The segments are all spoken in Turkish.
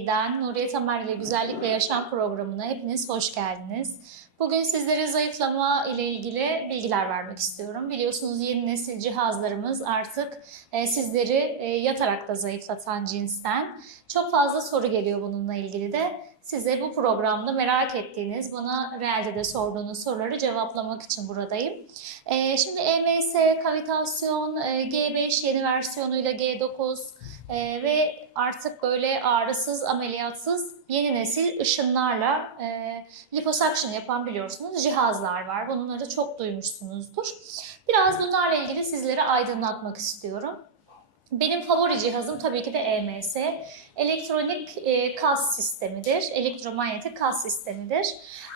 TV'den Nuriye Tamer ile Güzellik ve Yaşam programına hepiniz hoş geldiniz. Bugün sizlere zayıflama ile ilgili bilgiler vermek istiyorum. Biliyorsunuz yeni nesil cihazlarımız artık e, sizleri e, yatarak da zayıflatan cinsten. Çok fazla soru geliyor bununla ilgili de. Size bu programda merak ettiğiniz, bana realde de sorduğunuz soruları cevaplamak için buradayım. E, şimdi EMS, kavitasyon, e, G5 yeni versiyonuyla G9, ee, ve artık böyle ağrısız, ameliyatsız yeni nesil ışınlarla e, liposuction yapan biliyorsunuz cihazlar var. Bunları çok duymuşsunuzdur. Biraz bunlarla ilgili sizlere aydınlatmak istiyorum. Benim favori cihazım tabii ki de EMS. Elektronik e, kas sistemidir. Elektromanyetik kas sistemidir.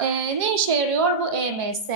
E, ne işe yarıyor bu EMS?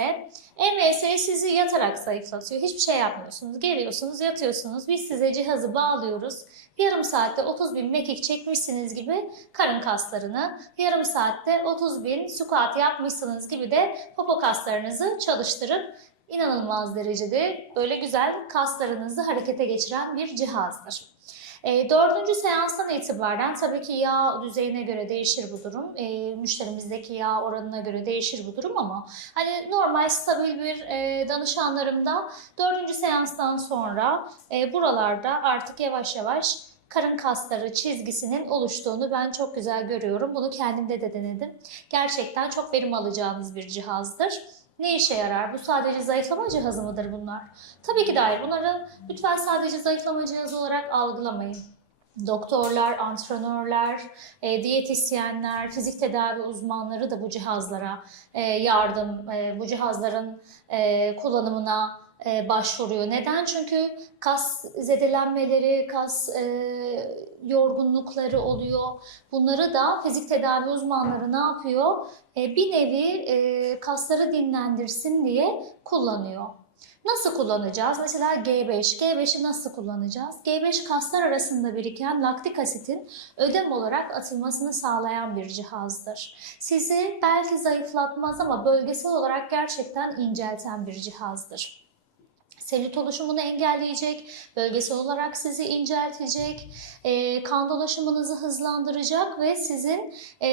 EMS sizi yatarak zayıflatıyor. Hiçbir şey yapmıyorsunuz. Geliyorsunuz, yatıyorsunuz. Biz size cihazı bağlıyoruz. Yarım saatte 30 bin mekik çekmişsiniz gibi karın kaslarını, yarım saatte 30 bin squat yapmışsınız gibi de popo kaslarınızı çalıştırıp inanılmaz derecede böyle güzel kaslarınızı harekete geçiren bir cihazdır. E, dördüncü seanstan itibaren tabii ki yağ düzeyine göre değişir bu durum. E, müşterimizdeki yağ oranına göre değişir bu durum ama hani normal stabil bir e, danışanlarımda dördüncü seanstan sonra e, buralarda artık yavaş yavaş karın kasları çizgisinin oluştuğunu ben çok güzel görüyorum. Bunu kendimde de denedim. Gerçekten çok verim alacağınız bir cihazdır. Ne işe yarar? Bu sadece zayıflama cihazı mıdır bunlar? Tabii ki de hayır. Bunları lütfen sadece zayıflama cihazı olarak algılamayın. Doktorlar, antrenörler, e, diyetisyenler, fizik tedavi uzmanları da bu cihazlara e, yardım, e, bu cihazların e, kullanımına e, başvuruyor. Neden? Çünkü kas zedelenmeleri, kas e, yorgunlukları oluyor. Bunları da fizik tedavi uzmanları ne yapıyor? E, bir nevi e, kasları dinlendirsin diye kullanıyor. Nasıl kullanacağız? Mesela G5. G5'i nasıl kullanacağız? G5 kaslar arasında biriken laktik asitin ödem olarak atılmasını sağlayan bir cihazdır. Sizi belki zayıflatmaz ama bölgesel olarak gerçekten incelten bir cihazdır selülit oluşumunu engelleyecek, bölgesel olarak sizi inceltecek, e, kan dolaşımınızı hızlandıracak ve sizin e,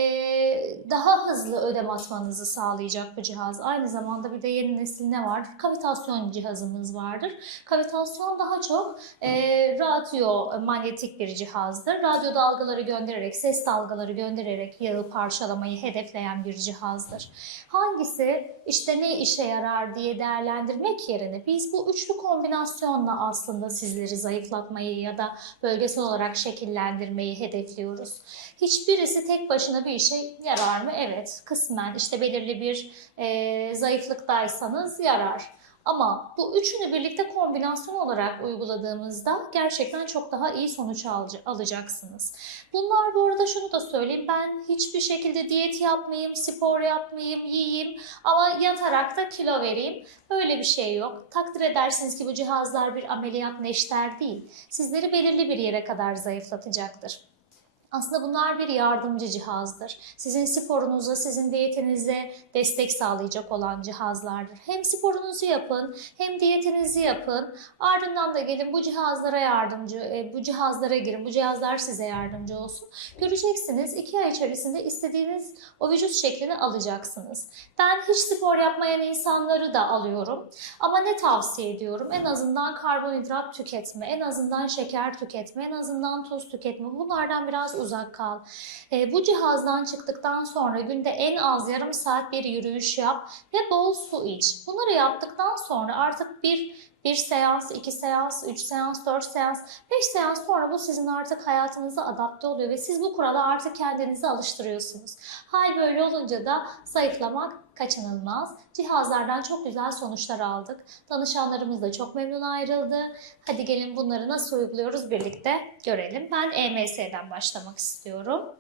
daha hızlı ödem atmanızı sağlayacak bu cihaz. Aynı zamanda bir de yeni nesil ne var? Kavitasyon cihazımız vardır. Kavitasyon daha çok e, radyo manyetik bir cihazdır. Radyo dalgaları göndererek, ses dalgaları göndererek yağı parçalamayı hedefleyen bir cihazdır. Hangisi işte ne işe yarar diye değerlendirmek yerine biz bu üçlü kombinasyonla aslında sizleri zayıflatmayı ya da bölgesel olarak şekillendirmeyi hedefliyoruz. Hiçbirisi tek başına bir işe yarar mı? Evet, kısmen işte belirli bir e, zayıflıktaysanız yarar. Ama bu üçünü birlikte kombinasyon olarak uyguladığımızda gerçekten çok daha iyi sonuç alacaksınız. Bunlar bu arada şunu da söyleyeyim. Ben hiçbir şekilde diyet yapmayayım, spor yapmayayım, yiyeyim ama yatarak da kilo vereyim. Böyle bir şey yok. Takdir edersiniz ki bu cihazlar bir ameliyat neşter değil. Sizleri belirli bir yere kadar zayıflatacaktır. Aslında bunlar bir yardımcı cihazdır. Sizin sporunuza, sizin diyetinize destek sağlayacak olan cihazlardır. Hem sporunuzu yapın, hem diyetinizi yapın. Ardından da gelin bu cihazlara yardımcı, e, bu cihazlara girin. Bu cihazlar size yardımcı olsun. Göreceksiniz 2 ay içerisinde istediğiniz o vücut şeklini alacaksınız. Ben hiç spor yapmayan insanları da alıyorum. Ama ne tavsiye ediyorum? En azından karbonhidrat tüketme, en azından şeker tüketme, en azından tuz tüketme. Bunlardan biraz uzak kal. E, bu cihazdan çıktıktan sonra günde en az yarım saat bir yürüyüş yap ve bol su iç. Bunları yaptıktan sonra artık bir bir seans, iki seans, üç seans, dört seans, beş seans sonra bu sizin artık hayatınıza adapte oluyor ve siz bu kurala artık kendinizi alıştırıyorsunuz. Hal böyle olunca da zayıflamak kaçınılmaz. Cihazlardan çok güzel sonuçlar aldık. Danışanlarımız da çok memnun ayrıldı. Hadi gelin bunları nasıl uyguluyoruz birlikte görelim. Ben EMS'den başlamak istiyorum.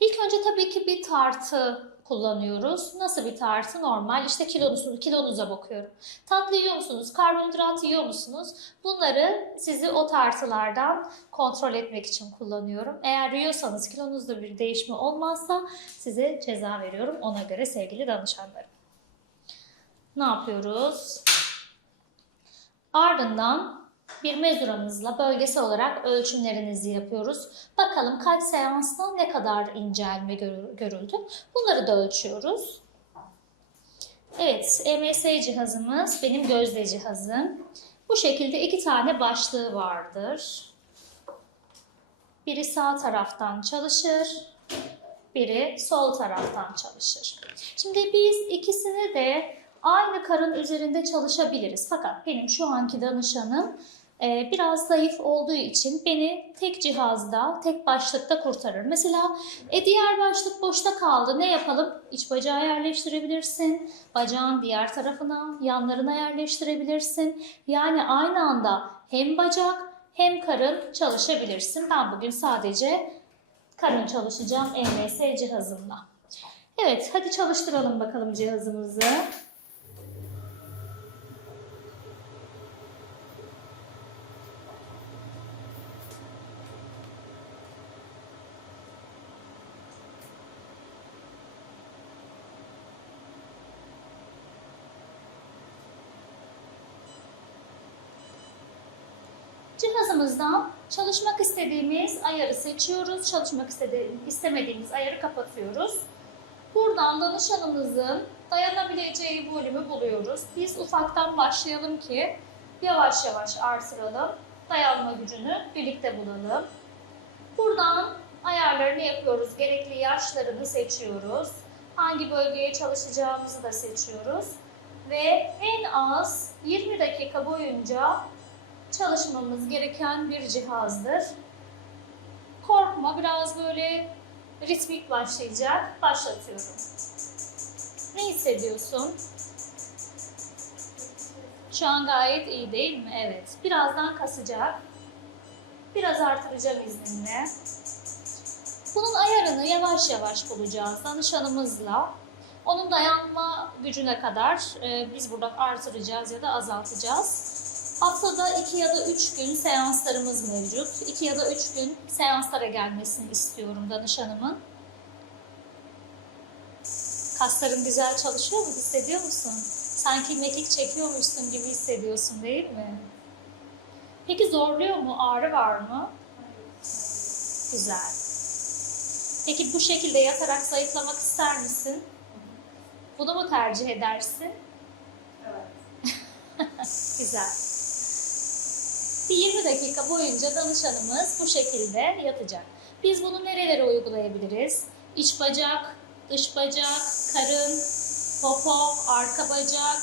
İlk önce tabii ki bir tartı kullanıyoruz. Nasıl bir tartı? Normal işte kilonuzu, kilonuza bakıyorum. Tatlı yiyor musunuz? Karbonhidrat yiyor musunuz? Bunları sizi o tartılardan kontrol etmek için kullanıyorum. Eğer yiyorsanız kilonuzda bir değişme olmazsa size ceza veriyorum. Ona göre sevgili danışanlarım. Ne yapıyoruz? Ardından Bir mezuramızla bölgesel olarak ölçümlerinizi yapıyoruz. Bakalım kaç seansta ne kadar incelme görü- görüldü. Bunları da ölçüyoruz. Evet, EMS cihazımız benim gözde cihazım. Bu şekilde iki tane başlığı vardır. Biri sağ taraftan çalışır, biri sol taraftan çalışır. Şimdi biz ikisini de aynı karın üzerinde çalışabiliriz. Fakat benim şu anki danışanım e, biraz zayıf olduğu için beni tek cihazda, tek başlıkta kurtarır. Mesela e, diğer başlık boşta kaldı. Ne yapalım? İç bacağı yerleştirebilirsin. Bacağın diğer tarafına, yanlarına yerleştirebilirsin. Yani aynı anda hem bacak hem karın çalışabilirsin. Ben bugün sadece karın çalışacağım EMS cihazımla. Evet, hadi çalıştıralım bakalım cihazımızı. Cihazımızdan çalışmak istediğimiz ayarı seçiyoruz. Çalışmak istemediğimiz ayarı kapatıyoruz. Buradan danışanımızın dayanabileceği volümü buluyoruz. Biz ufaktan başlayalım ki yavaş yavaş artıralım. Dayanma gücünü birlikte bulalım. Buradan ayarlarını yapıyoruz. Gerekli yaşlarını seçiyoruz. Hangi bölgeye çalışacağımızı da seçiyoruz. Ve en az 20 dakika boyunca çalışmamız gereken bir cihazdır. Korkma biraz böyle ritmik başlayacak. Başlatıyorum. Ne hissediyorsun? Şu an gayet iyi değil mi? Evet. Birazdan kasacak. Biraz artıracağım izninle. Bunun ayarını yavaş yavaş bulacağız danışanımızla. Onun dayanma gücüne kadar e, biz burada artıracağız ya da azaltacağız. Haftada 2 ya da 3 gün seanslarımız mevcut. 2 ya da 3 gün seanslara gelmesini istiyorum danışanımın. Kasların güzel çalışıyor mu? Hissediyor musun? Sanki mekik çekiyormuşsun gibi hissediyorsun değil mi? Peki zorluyor mu? Ağrı var mı? Güzel. Peki bu şekilde yatarak zayıflamak ister misin? Bunu mu tercih edersin? Güzel. Bir 20 dakika boyunca danışanımız bu şekilde yatacak. Biz bunu nerelere uygulayabiliriz? İç bacak, dış bacak, karın, popo, arka bacak.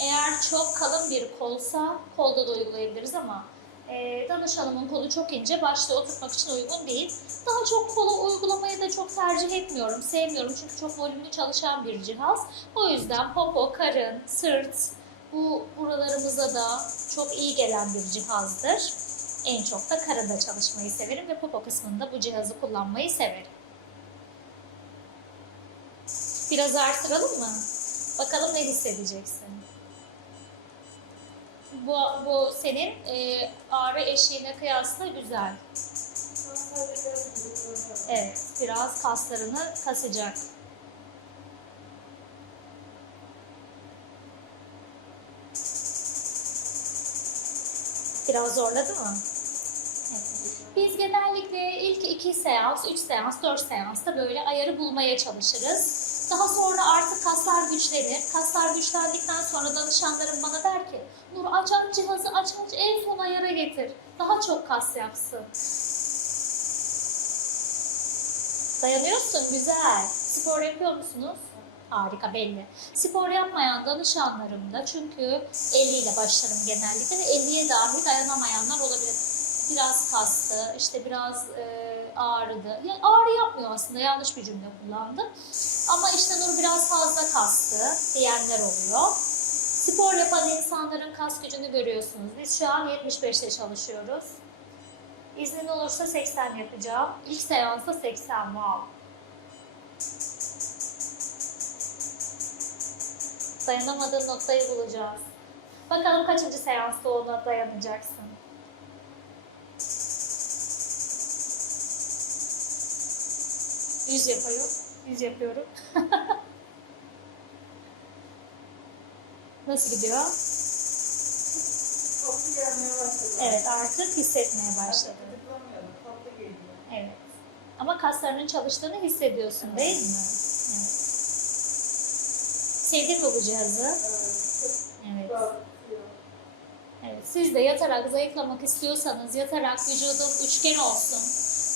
Eğer çok kalın bir kolsa kolda da uygulayabiliriz ama e, danışanımın kolu çok ince, başta oturtmak için uygun değil. Daha çok kolu uygulamayı da çok tercih etmiyorum, sevmiyorum çünkü çok volümlü çalışan bir cihaz. O yüzden popo, karın, sırt, bu buralarımıza da çok iyi gelen bir cihazdır. En çok da karında çalışmayı severim ve popo kısmında bu cihazı kullanmayı severim. Biraz artıralım mı? Bakalım ne hissedeceksin. Bu, bu senin e, ağrı eşiğine kıyasla güzel. Evet, biraz kaslarını kasacak. Biraz zorladı mı? Biz genellikle ilk iki seans, üç seans, dört seansta böyle ayarı bulmaya çalışırız. Daha sonra artık kaslar güçlenir. Kaslar güçlendikten sonra danışanlarım bana der ki Nur aç aç cihazı aç en son ayara getir. Daha çok kas yapsın. Dayanıyorsun güzel. Spor yapıyor musunuz? Harika belli. Spor yapmayan danışanlarım da çünkü 50 ile başlarım genellikle ve 50'ye dahi dayanamayanlar olabilir. Biraz kastı, işte biraz e, ağrıdı. Ya, ağrı yapmıyor aslında yanlış bir cümle kullandım. Ama işte Nur biraz fazla kastı diyenler oluyor. Spor yapan insanların kas gücünü görüyorsunuz. Biz şu an 75'te çalışıyoruz. İznin olursa 80 yapacağım. İlk seansta 80 wow. Dayanamadığın noktayı bulacağız. Bakalım kaçıncı seansta ona dayanacaksın. Yüz yapıyorum. Yüz yapıyorum. Nasıl gidiyor? gelmeye başladı. Evet artık hissetmeye geliyor. Evet. Ama kaslarının çalıştığını hissediyorsun değil mi? Evet. Mi bu cihazı? Evet. Evet. Siz de yatarak zayıflamak istiyorsanız yatarak vücudum üçgen olsun,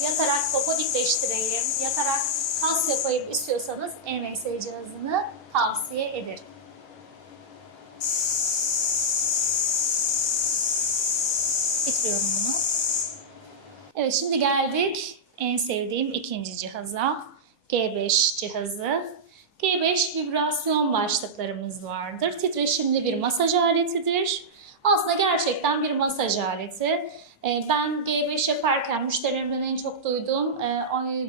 yatarak popo dikleştireyim, yatarak kas yapayım istiyorsanız NMS cihazını tavsiye ederim. Bitiriyorum bunu. Evet şimdi geldik en sevdiğim ikinci cihaza. G5 cihazı. G5 vibrasyon başlıklarımız vardır. Titreşimli bir masaj aletidir. Aslında gerçekten bir masaj aleti. Ee, Ben G5 yaparken müşterilerimden en çok duyduğum, e,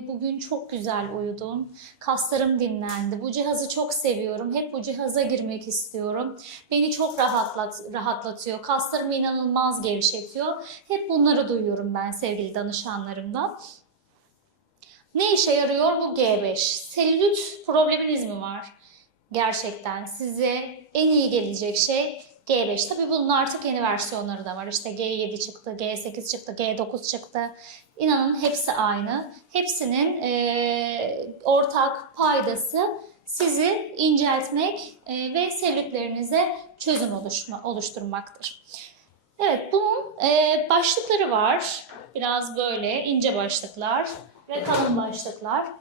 bugün çok güzel uyudum, kaslarım dinlendi, bu cihazı çok seviyorum, hep bu cihaza girmek istiyorum, beni çok rahatlat, rahatlatıyor, kaslarımı inanılmaz gevşetiyor. Hep bunları duyuyorum ben sevgili danışanlarımdan. Ne işe yarıyor bu G5? Selülit probleminiz mi var? Gerçekten size en iyi gelecek şey G5. Tabii bunun artık yeni versiyonları da var. İşte G7 çıktı, G8 çıktı, G9 çıktı. İnanın hepsi aynı. Hepsinin e, ortak paydası sizi inceltmek e, ve selülitlerinize çözüm oluşma, oluşturmaktır. Evet bunun e, başlıkları var. Biraz böyle ince başlıklar ve kalın başlıklar.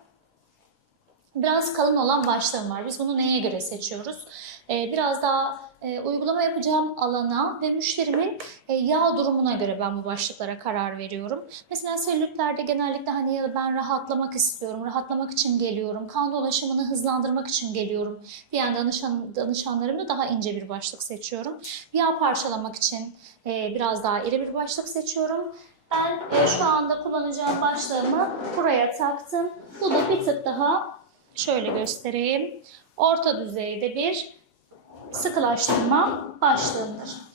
Biraz kalın olan başlığım var. Biz bunu neye göre seçiyoruz? Ee, biraz daha e, uygulama yapacağım alana ve müşterimin e, yağ durumuna göre ben bu başlıklara karar veriyorum. Mesela selülitlerde genellikle hani ya ben rahatlamak istiyorum, rahatlamak için geliyorum, kan dolaşımını hızlandırmak için geliyorum diyen danışan, danışanlarımda daha ince bir başlık seçiyorum. Yağ parçalamak için e, biraz daha iri bir başlık seçiyorum. Ben e, şu anda kullanacağım başlığımı buraya taktım. Bu da bir tık daha şöyle göstereyim. Orta düzeyde bir sıkılaştırma başlığımdır.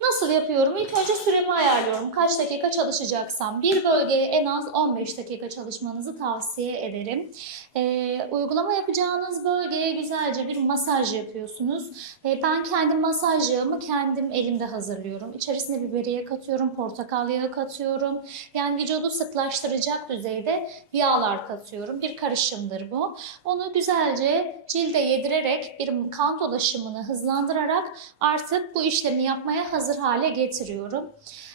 Nasıl yapıyorum? İlk önce süremi ayarlıyorum. Kaç dakika çalışacaksam. Bir bölgeye en az 15 dakika çalışmanızı tavsiye ederim. Ee, uygulama yapacağınız bölgeye güzelce bir masaj yapıyorsunuz. Ee, ben kendi masaj yağımı kendim elimde hazırlıyorum. İçerisine biberiye katıyorum, portakal yağı katıyorum. Yani vücudu sıklaştıracak düzeyde yağlar katıyorum. Bir karışımdır bu. Onu güzelce cilde yedirerek bir kan dolaşımını hızlandırarak artık bu işlemi yapmaya hazır hale getiriyorum.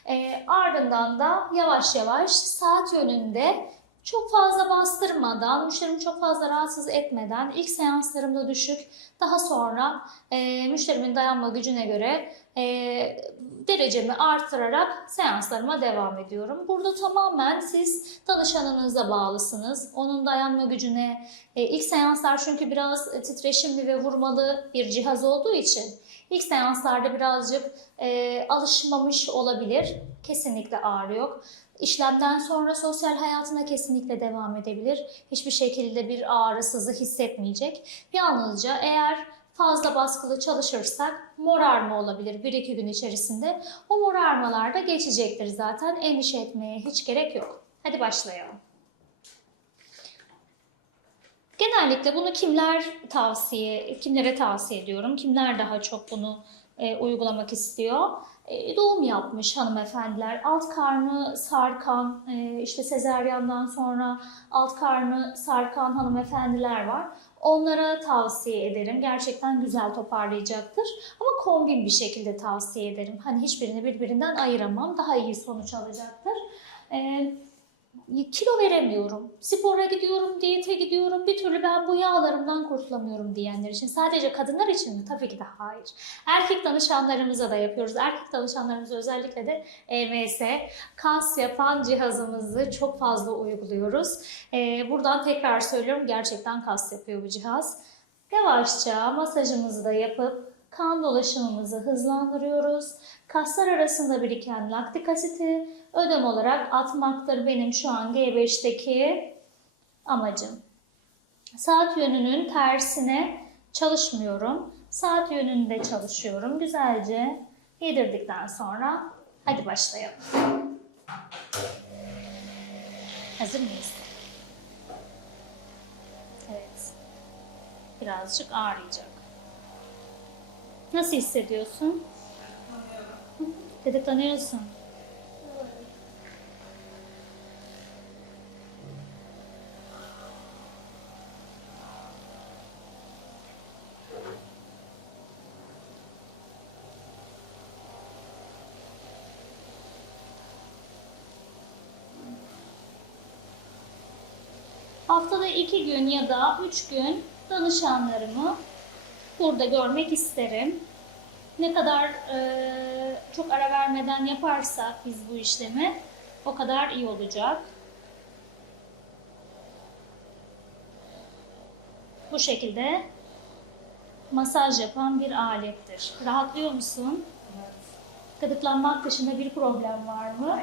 E, ardından da yavaş yavaş saat yönünde çok fazla bastırmadan, müşterimi çok fazla rahatsız etmeden ilk seanslarımda düşük, daha sonra e, müşterimin dayanma gücüne göre e, derecemi artırarak seanslarıma devam ediyorum. Burada tamamen siz danışanınıza bağlısınız. Onun dayanma gücüne, e, ilk seanslar çünkü biraz titreşimli ve vurmalı bir cihaz olduğu için ilk seanslarda birazcık e, alışmamış olabilir. Kesinlikle ağrı yok. İşlemden sonra sosyal hayatına kesinlikle devam edebilir. Hiçbir şekilde bir ağrısızı hissetmeyecek. Yalnızca eğer fazla baskılı çalışırsak morarma olabilir 1-2 gün içerisinde. O morarmalar da geçecektir zaten. Endişe etmeye hiç gerek yok. Hadi başlayalım. Genellikle bunu kimler tavsiye, kimlere tavsiye ediyorum? Kimler daha çok bunu e, uygulamak istiyor? E, doğum yapmış hanımefendiler, alt karnı sarkan, e, işte sezeryandan sonra alt karnı sarkan hanımefendiler var. Onlara tavsiye ederim. Gerçekten güzel toparlayacaktır. Ama kombin bir şekilde tavsiye ederim. Hani hiçbirini birbirinden ayıramam. Daha iyi sonuç alacaktır. Ee, kilo veremiyorum. Spora gidiyorum, diyete gidiyorum. Bir türlü ben bu yağlarımdan kurtulamıyorum diyenler için. Sadece kadınlar için mi? Tabii ki de hayır. Erkek danışanlarımıza da yapıyoruz. Erkek danışanlarımıza özellikle de EMS, kas yapan cihazımızı çok fazla uyguluyoruz. Ee, buradan tekrar söylüyorum. Gerçekten kas yapıyor bu cihaz. Yavaşça masajımızı da yapıp kan dolaşımımızı hızlandırıyoruz. Kaslar arasında biriken laktik asiti ödem olarak atmaktır benim şu an G5'teki amacım. Saat yönünün tersine çalışmıyorum. Saat yönünde çalışıyorum. Güzelce yedirdikten sonra hadi başlayalım. Hazır mıyız? Evet. Birazcık ağrıyacak. Nasıl hissediyorsun? Gıdıklanıyorsun. Haftada iki gün ya da üç gün danışanlarımı burada görmek isterim. Ne kadar e, çok ara vermeden yaparsak biz bu işlemi o kadar iyi olacak. Bu şekilde masaj yapan bir alettir. Rahatlıyor musun? Gıdıklanmak dışında bir problem var mı?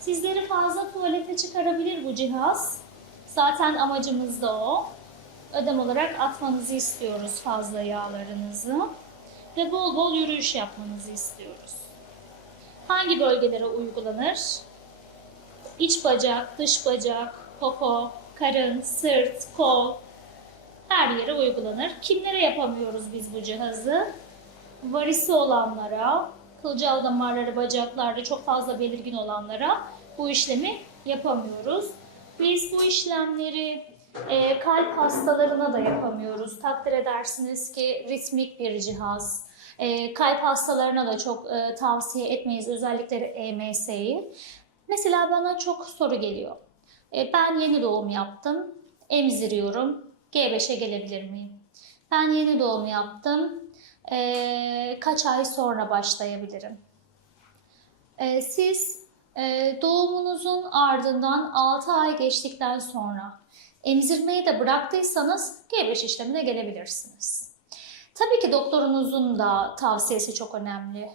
Sizleri fazla tuvalete çıkarabilir bu cihaz. Zaten amacımız da o. Ödem olarak atmanızı istiyoruz fazla yağlarınızı. Ve bol bol yürüyüş yapmanızı istiyoruz. Hangi bölgelere uygulanır? İç bacak, dış bacak, popo, karın, sırt, kol her yere uygulanır. Kimlere yapamıyoruz biz bu cihazı? Varisi olanlara, kılcal damarları bacaklarda çok fazla belirgin olanlara bu işlemi yapamıyoruz. Biz bu işlemleri e, kalp hastalarına da yapamıyoruz. Takdir edersiniz ki ritmik bir cihaz. E, kalp hastalarına da çok e, tavsiye etmeyiz özellikle EMS'yi. Mesela bana çok soru geliyor. E, ben yeni doğum yaptım, emziriyorum. G5'e gelebilir miyim? Ben yeni doğum yaptım. e, kaç ay sonra başlayabilirim? E, siz e, doğumunuzun ardından 6 ay geçtikten sonra emzirmeyi de bıraktıysanız G5 işlemine gelebilirsiniz. Tabii ki doktorunuzun da tavsiyesi çok önemli.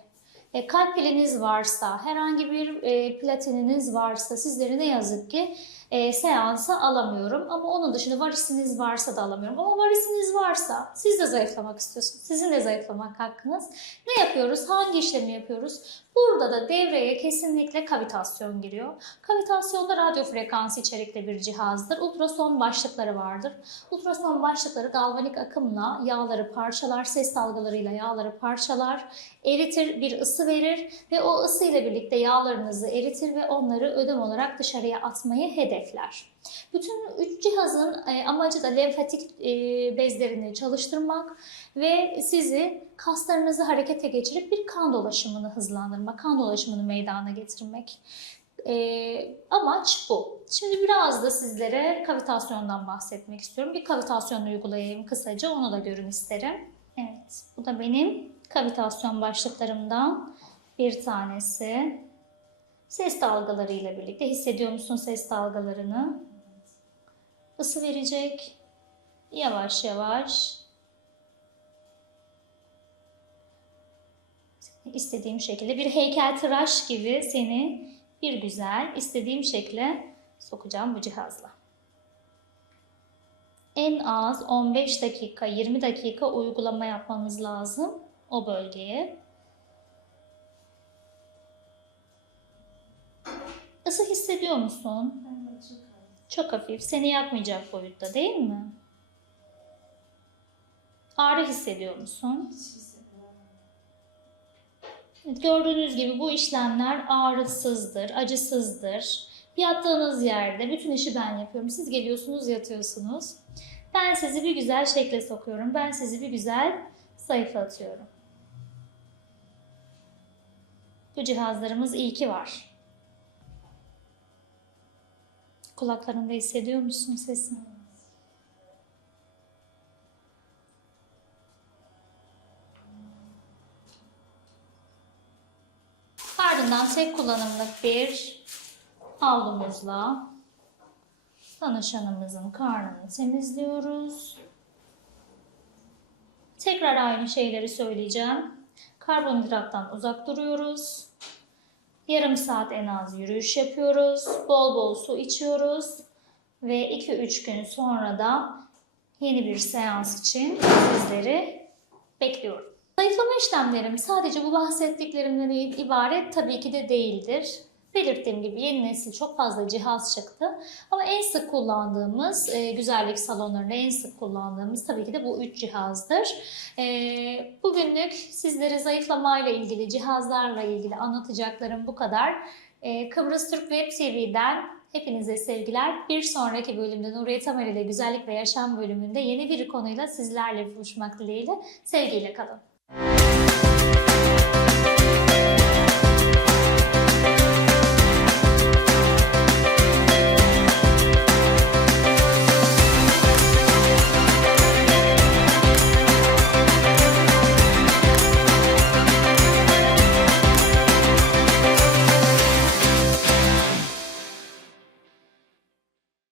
E, kalp piliniz varsa, herhangi bir e, platininiz varsa sizleri ne yazık ki e, seansa alamıyorum. Ama onun dışında varisiniz varsa da alamıyorum. Ama varisiniz varsa, siz de zayıflamak istiyorsunuz. Sizin de zayıflamak hakkınız. Ne yapıyoruz? Hangi işlemi yapıyoruz? Burada da devreye kesinlikle kavitasyon giriyor. Kavitasyon da radyo frekansı içerikli bir cihazdır. Ultrason başlıkları vardır. Ultrason başlıkları galvanik akımla yağları parçalar, ses dalgalarıyla yağları parçalar, eritir, bir ısı verir ve o ısı ile birlikte yağlarınızı eritir ve onları ödem olarak dışarıya atmayı hedefler. Bütün üç cihazın e, amacı da lenfatik e, bezlerini çalıştırmak ve sizi kaslarınızı harekete geçirip bir kan dolaşımını hızlandırmak, kan dolaşımını meydana getirmek. E, amaç bu. Şimdi biraz da sizlere kavitasyondan bahsetmek istiyorum. Bir kavitasyon uygulayayım kısaca, onu da görün isterim. Evet, bu da benim kavitasyon başlıklarımdan bir tanesi. Ses dalgaları ile birlikte hissediyor musun ses dalgalarını? Isı verecek. Yavaş yavaş. istediğim şekilde bir heykeltıraş gibi seni bir güzel istediğim şekle sokacağım bu cihazla. En az 15 dakika, 20 dakika uygulama yapmamız lazım o bölgeye. Isı hissediyor musun? Çok hafif. Seni yakmayacak boyutta değil mi? Ağrı hissediyor musun? Evet, Gördüğünüz gibi bu işlemler ağrısızdır, acısızdır. Yattığınız yerde bütün işi ben yapıyorum. Siz geliyorsunuz, yatıyorsunuz. Ben sizi bir güzel şekle sokuyorum. Ben sizi bir güzel zayıflatıyorum. Bu cihazlarımız iyi ki var. Kulaklarında hissediyor musun sesini? Ardından tek kullanımlık bir havlumuzla danışanımızın karnını temizliyoruz. Tekrar aynı şeyleri söyleyeceğim. Karbonhidrattan uzak duruyoruz. Yarım saat en az yürüyüş yapıyoruz. Bol bol su içiyoruz. Ve 2-3 gün sonra da yeni bir seans için sizleri bekliyorum. Zayıflama işlemlerim sadece bu bahsettiklerimden ibaret tabii ki de değildir. Belirttiğim gibi yeni nesil çok fazla cihaz çıktı. Ama en sık kullandığımız, e, güzellik salonlarında en sık kullandığımız tabii ki de bu üç cihazdır. E, bugünlük sizlere zayıflama ile ilgili, cihazlarla ilgili anlatacaklarım bu kadar. E, Kıbrıs Türk Web TV'den hepinize sevgiler. Bir sonraki bölümde Nuriye Tamer ile Güzellik ve Yaşam bölümünde yeni bir konuyla sizlerle buluşmak dileğiyle. Sevgiyle kalın.